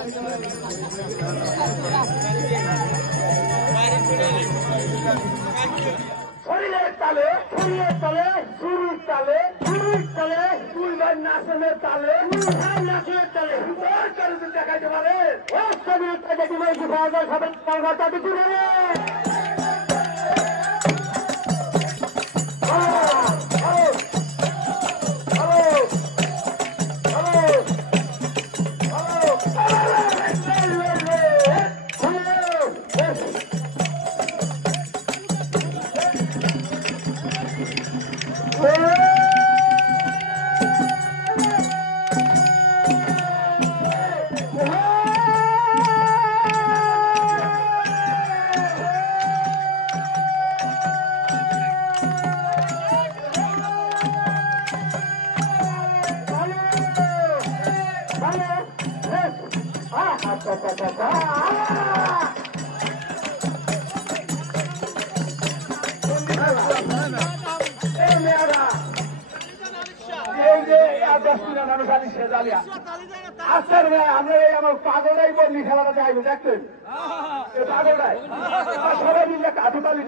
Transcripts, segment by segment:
শরীরের তালে শরীরের তালে শুরুর তালে শুরুর তালে দুই ভাই নাচনের তালে নাচনের তালে দেখাইতে পারে আমার পাগলটাই বললি খেলাটা যাইবে দেখছেন পাগলটাই সবাই মিলে কাঠু তালি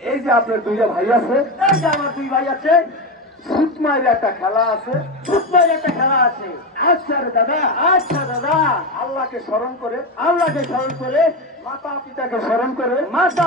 এই যে আপনার দুইটা ভাই আছে এই যে আমার দুই ভাই আছে সুতমাইয়ের একটা খেলা আছে সুতমাইয়ের একটা খেলা আছে আচ্ছা দাদা আচ্ছা দাদা আল্লাহকে স্মরণ করে মাতা পিতাকে স্মরণ করে মাতা